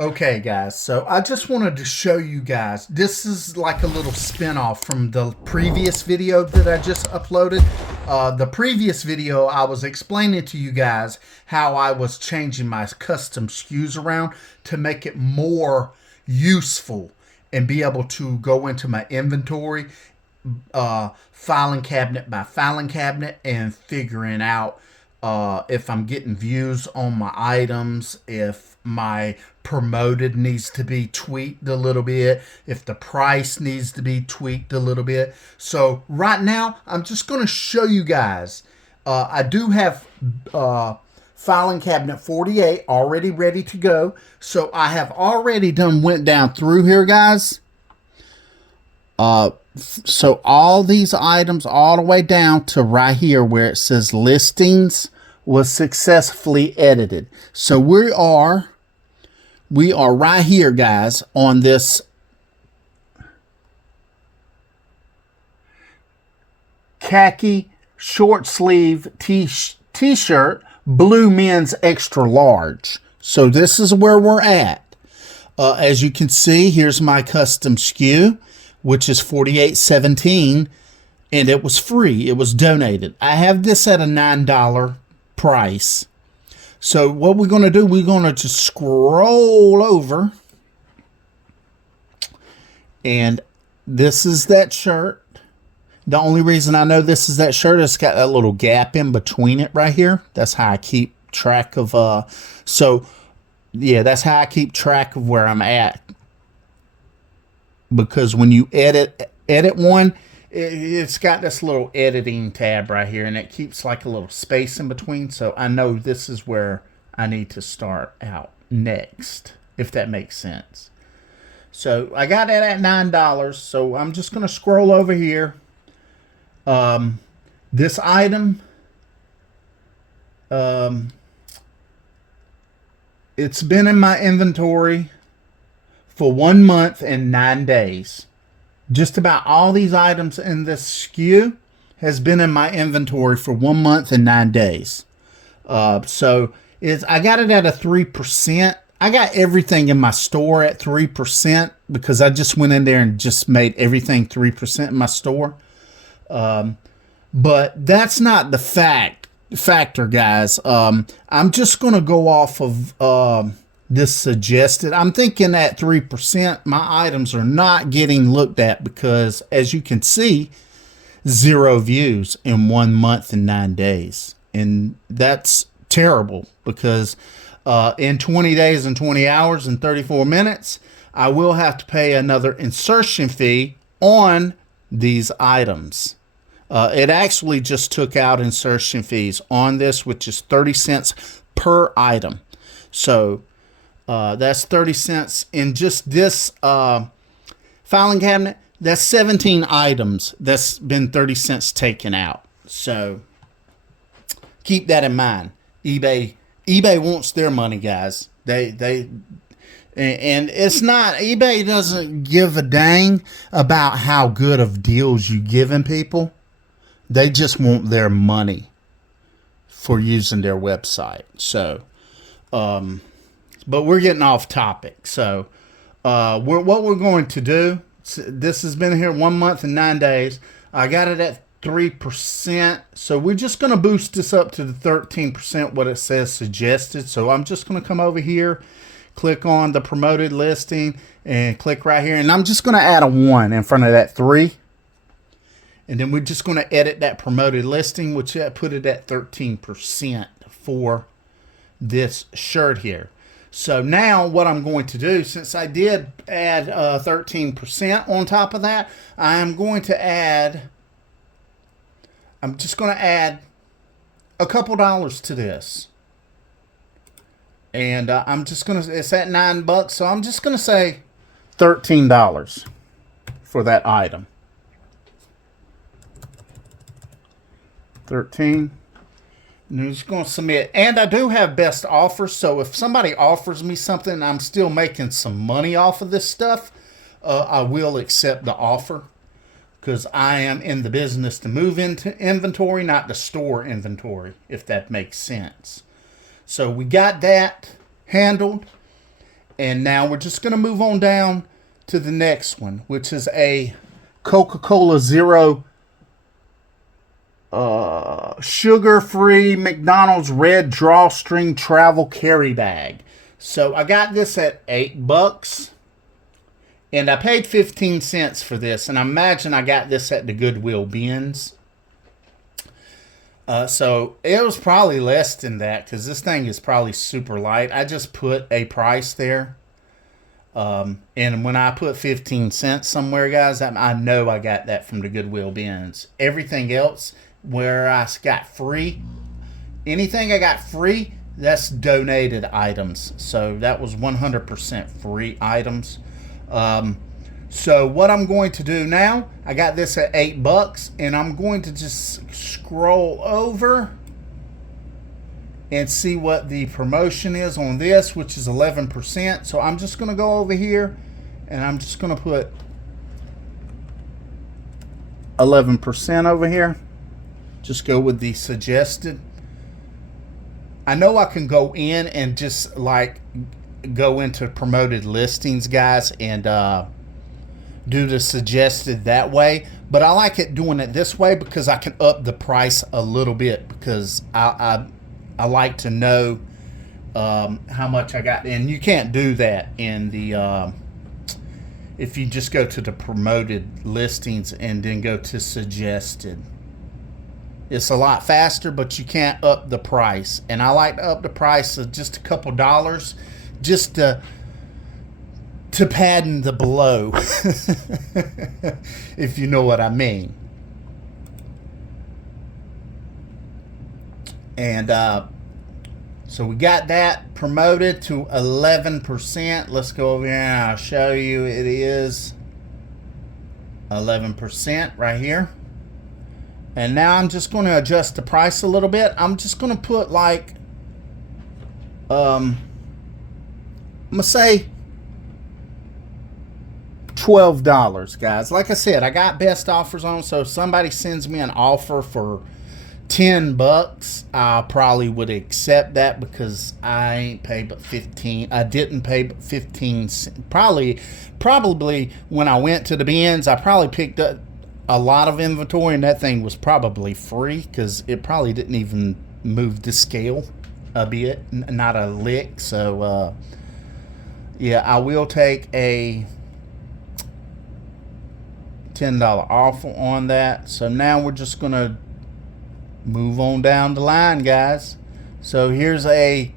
Okay, guys, so I just wanted to show you guys. This is like a little spin-off from the previous video that I just uploaded. The previous video, I was explaining to you guys how I was changing my custom SKUs around to make it more useful and be able to go into my inventory, filing cabinet by filing cabinet, and figuring out if I'm getting views on my items, if my promoted needs to be tweaked a little bit, if the price needs to be tweaked a little bit. So right now, I'm just going to show you guys. I do have filing cabinet 48 already ready to go. So I have already went down through here, guys. So all these items all the way down to right here where it says listings was successfully edited. So we are right here, guys, on this khaki short sleeve t-shirt, blue men's extra large. So this is where we're at. As you can see, here's my custom SKU, which is 48.17, and it was free. It was donated. I have this at a $9 price. So what we're going to do, we're going to just scroll over, and this is that shirt. The only reason I know this is that shirt is it's got that little gap in between it right here. That's how I keep track of so yeah, that's how I keep track of where I'm at. Because when you edit one, it's got this little editing tab right here, and it keeps like a little space in between. So I know this is where I need to start out next, if that makes sense. So I got it at $9. So I'm just going to scroll over here. This item, it's been in my inventory for 1 month and 9 days. Just about all these items in this SKU has been in my inventory for 1 month and 9 days. So I got it at a 3%. I got everything in my store at 3% because I just went in there and just made everything 3% in my store. But that's not the factor, guys. I'm just going to go off of this suggested. I'm thinking at 3%, my items are not getting looked at because, as you can see, 0 views in 1 month and 9 days. And that's terrible because in 20 days and 20 hours and 34 minutes, I will have to pay another insertion fee on these items. It actually just took out insertion fees on this, which is 30 cents per item. So that's 30 cents in just this filing cabinet. That's 17 items. That's been 30 cents taken out. So keep that in mind. eBay wants their money, guys. And it's not, eBay doesn't give a dang about how good of deals you giving people. They just want their money for using their website. So, but we're getting off topic. So, what we're going to do, this has been here 1 month and 9 days. I got it at 3%. So we're just going to boost this up to the 13%, what it says suggested. So I'm just going to come over here, click on the promoted listing, and click right here. And I'm just going to add a 1 in front of that 3. And then we're just going to edit that promoted listing, which put it at 13% for this shirt here. So now what I'm going to do, since I did add 13% on top of that, I'm just going to add a couple dollars to this. And I'm just going to, it's at $9, so I'm just going to say $13 for that item. 13. And I'm just going to submit. And I do have best offers, so if somebody offers me something and I'm still making some money off of this stuff, I will accept the offer because I am in the business to move into inventory, not to store inventory, if that makes sense. So we got that handled. And now we're just going to move on down to the next one, which is a Coca-Cola Zero sugar-free McDonald's red drawstring travel carry bag. So I got this at $8, and I paid 15 cents for this, and I imagine I got this at the Goodwill bins. So it was probably less than that, because this thing is probably super light. I just put a price there. And when I put 15 cents somewhere, guys, I know I got that from the Goodwill bins. Everything else where I got free, anything I got free, that's donated items. So that was 100% free items. So what I'm going to do now, I got this at $8, and I'm going to just scroll over and see what the promotion is on this, which is 11%. So I'm just going to go over here, and I'm just going to put 11% over here. Just go with the suggested. I know I can go in and just like go into promoted listings, guys, and do the suggested that way, but I like it doing it this way because I can up the price a little bit, because I like to know how much I got. And you can't do that in the if you just go to the promoted listings and then go to suggested. It's a lot faster, but you can't up the price, and I like to up the price of just a couple dollars, just to padding the blow, if you know what I mean. And so we got that promoted to 11%. Let's go over here and I'll show you. It is 11% right here. And now I'm just going to adjust the price a little bit. I'm just going to put like, I'm going to say $12, guys. Like I said, I got best offers on, so if somebody sends me an offer for $10, I probably would accept that, because I ain't paid but 15. I didn't pay but 15. Probably when I went to the bins, I probably picked up a lot of inventory, and that thing was probably free, because it probably didn't even move the scale a bit, not a lick. So yeah, I will take a $10 offer on that. So now we're just gonna move on down the line, guys. So here's a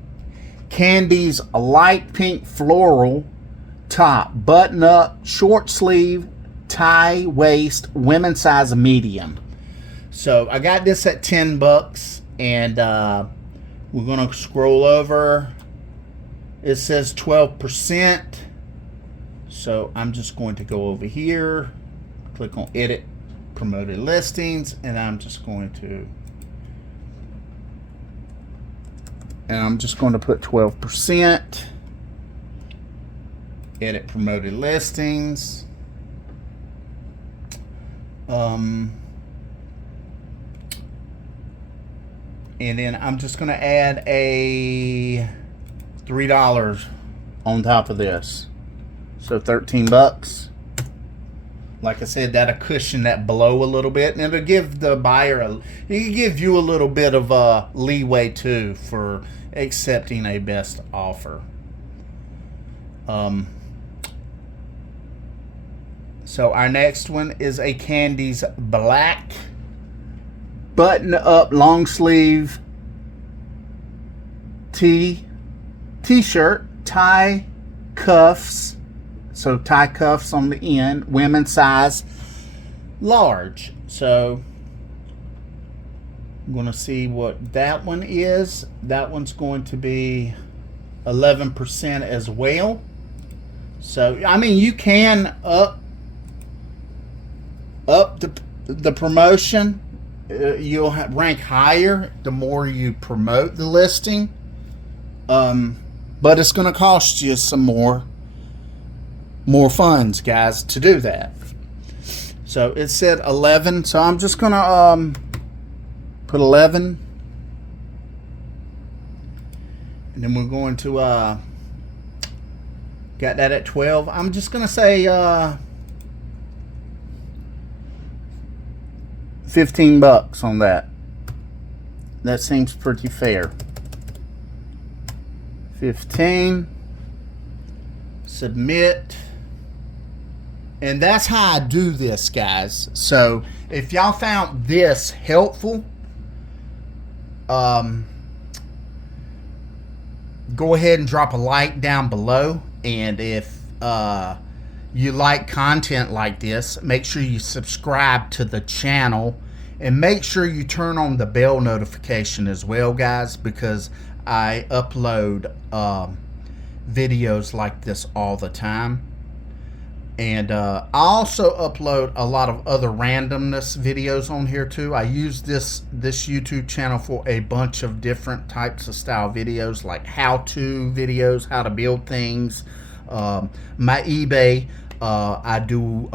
Candy's light pink floral top, button up, short sleeve, tie waist, women's size medium. So I got this at $10, and we're gonna scroll over. It says 12%, so I'm just going to go over here, click on edit promoted listings, and I'm just going to put 12%, edit promoted listings. And then I'm just going to add a $3 on top of this. So $13. Like I said, that'll cushion that blow a little bit, and it'll give the buyer it'll give you a little bit of a leeway too for accepting a best offer. So our next one is a Candy's black button up long sleeve t-shirt, tie cuffs. So tie cuffs on the end, women's size large. So I'm going to see what that one is. That one's going to be 11% as well. So I mean, you can up the promotion. You'll rank higher the more you promote the listing, but it's going to cost you some more funds, guys, to do that. So it said 11, so I'm just going to put 11, and then we're going to Got that at 12. I'm just gonna say 15 bucks on that. That seems pretty fair. 15. Submit. And that's how I do this, guys. So if y'all found this helpful, go ahead and drop a like down below. And if you like content like this, make sure you subscribe to the channel and make sure you turn on the bell notification as well, guys, because I upload videos like this all the time. And I also upload a lot of other randomness videos on here too. I use this YouTube channel for a bunch of different types of style videos, like how-to videos, how to build things. My eBay, I do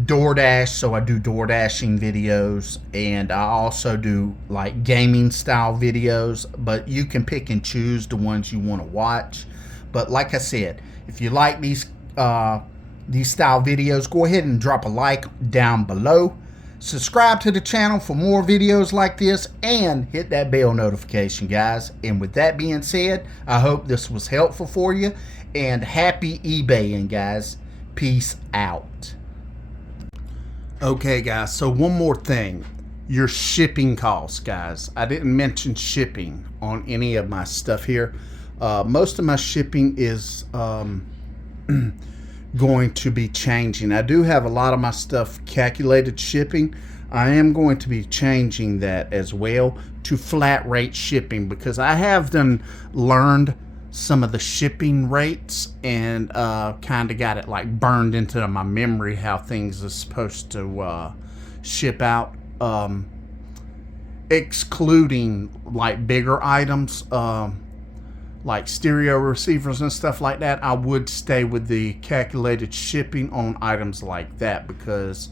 DoorDash, so I do DoorDashing videos, and I also do like gaming style videos, but you can pick and choose the ones you want to watch. But like I said, if you like these style videos, go ahead and drop a like down below. Subscribe to the channel for more videos like this, and hit that bell notification, guys. And with that being said, I hope this was helpful for you, and happy eBaying, guys. Peace out. Okay, guys, so one more thing. Your shipping costs, guys. I didn't mention shipping on any of my stuff here. Most of my shipping is going to be changing. I do have a lot of my stuff calculated shipping. I am going to be changing that as well to flat rate shipping, because I have learned some of the shipping rates and kind of got it like burned into my memory how things are supposed to ship out, excluding like bigger items, like stereo receivers and stuff like that. I would stay with the calculated shipping on items like that, because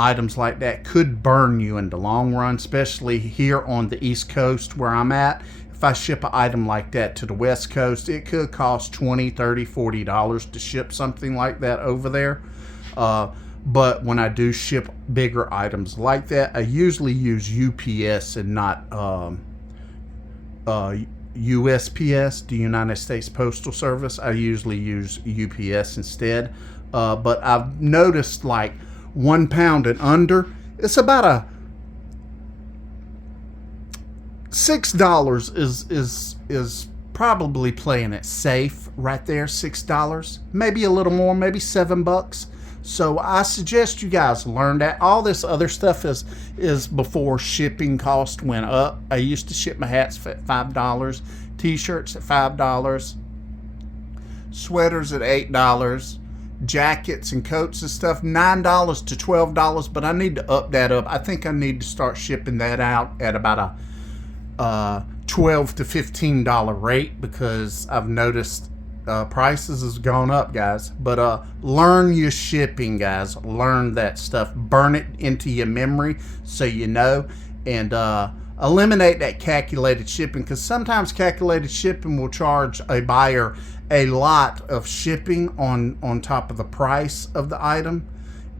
items like that could burn you in the long run, especially here on the East Coast where I'm at. If I ship an item like that to the West Coast, it could cost $20, $30, $40 to ship something like that over there. But when I do ship bigger items like that, I usually use UPS and not USPS, the United States Postal Service. I usually use UPS instead. But I've noticed like 1 pound and under, it's about a $6 is probably playing it safe right there. $6, maybe a little more, maybe $7. So I suggest you guys learn that. All this other stuff is before shipping cost went up. I used to ship my hats for $5, t-shirts at $5, sweaters at $8, jackets and coats and stuff $9 to $12, but I need to up that up. I think I need to start shipping that out at about a $12 to $15 rate, because I've noticed prices has gone up, guys. But learn your shipping, guys. Learn that stuff. Burn it into your memory so you know, and eliminate that calculated shipping, because sometimes calculated shipping will charge a buyer a lot of shipping on top of the price of the item,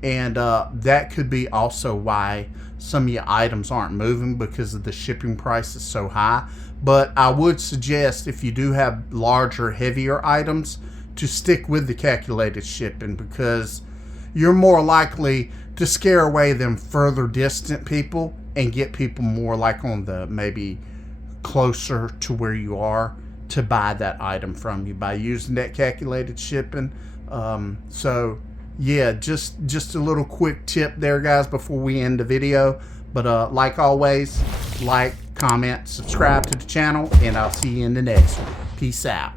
and that could be also why some of your items aren't moving, because of the shipping price is so high. But I would suggest, if you do have larger, heavier items, to stick with the calculated shipping, because you're more likely to scare away them further distant people and get people more like on the maybe closer to where you are to buy that item from you by using that calculated shipping. So yeah, just a little quick tip there, guys, before we end the video. But like always, like, comment, subscribe to the channel, and I'll see you in the next one. Peace out.